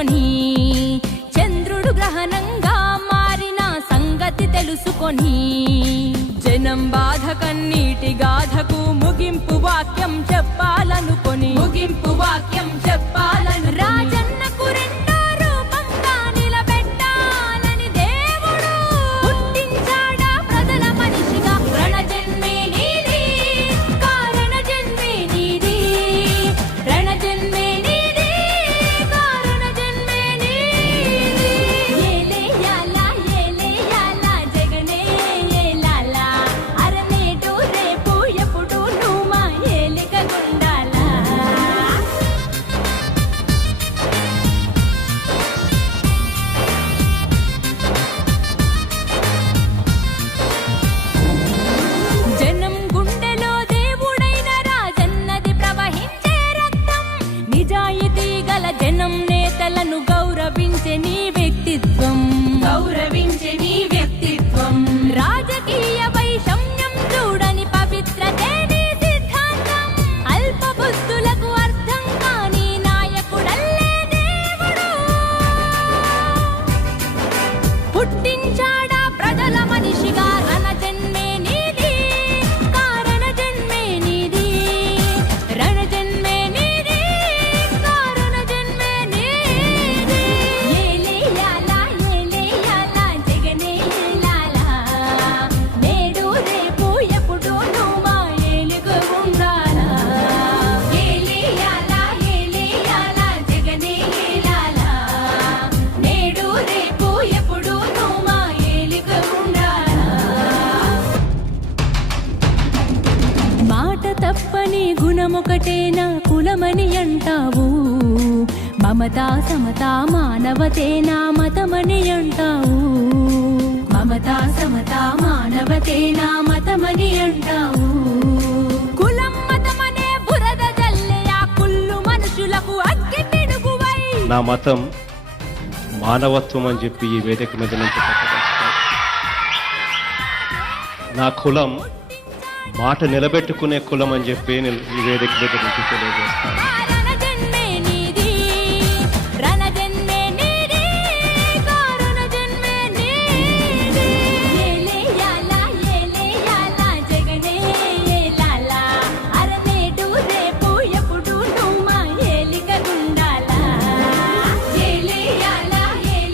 తెలుసుకొని చంద్రుడు గ్రహణంగా మారిన సంగతి తెలుసుకొని జనం బాధ కన్నీటి గాథకు ముగింపు వాక్యం చెప్పాలనుకొని రాజన్నకు రెండో రూపంగా నిలబెట్టాలని దేవుడు పుట్టించాడా ప్రజల మనిషిగా. రణజన్మే నీది, కారణ జన్మే నీది, రణజన్మే నీది, కారణ జన్మే నీది. ఏలేయాలా ఏలేయాలా జగనే ఏలాలా, అరనేటు రేపు ఎప్పుడు నువ్వు మా ఏలిక గుండాలా. జనం గుండెలో దేవుడైన రాజన్నది ప్రవహించే రక్తం. నిజాయితీ గల జనం నేతలను గౌరవించే నీ వ్యక్తిత్వం రాజకీయ వైషమ్యం చూడని పవిత్రతే నీ సిద్ధాంతం. అల్ప బుద్ధులకు అర్థం కాని నాయకుడల్లే దేవుడు పుట్టించాడా ప్రజల మనిషిగా. రణజన్మే నీది, కారణ జన్మే నీది, రణజన్మే నీది, కారణ జన్మే నీది. ఏలేయాలా ఏలేయాలా జగనే ఏలాలా, నేడు రేపు ఎప్పుడు నువ్వు మా ఏలుగు ఉండాలా. ఏలేయాలా ఏలేయాలా జగనే ఏలాలా, నేడు రేపు ఎప్పుడు నువ్వు మా ఏలుగు ఉండాలా. మాట తప్పని గుణమొకటే నా కులమని అంటావు, మమతా సమతా మానవతే నా మతమని అంటావు, మమతా సమతా మానవతే నా మతమని అంటావు. కులం మతమనే బురద జల్లే ఆ కుళ్ళు మనుషులకు అగ్గి పిడుగువై. నా మతం మానవత్వం అని చెప్పి ఈ వేదిక మీద నుంచి ప్రకటిస్తాను. నా కులం మాట నిలబెట్టుకునే కులం అని చెప్పి నేను ఈ వేదిక మీద నుంచి తెలియజేస్తాను.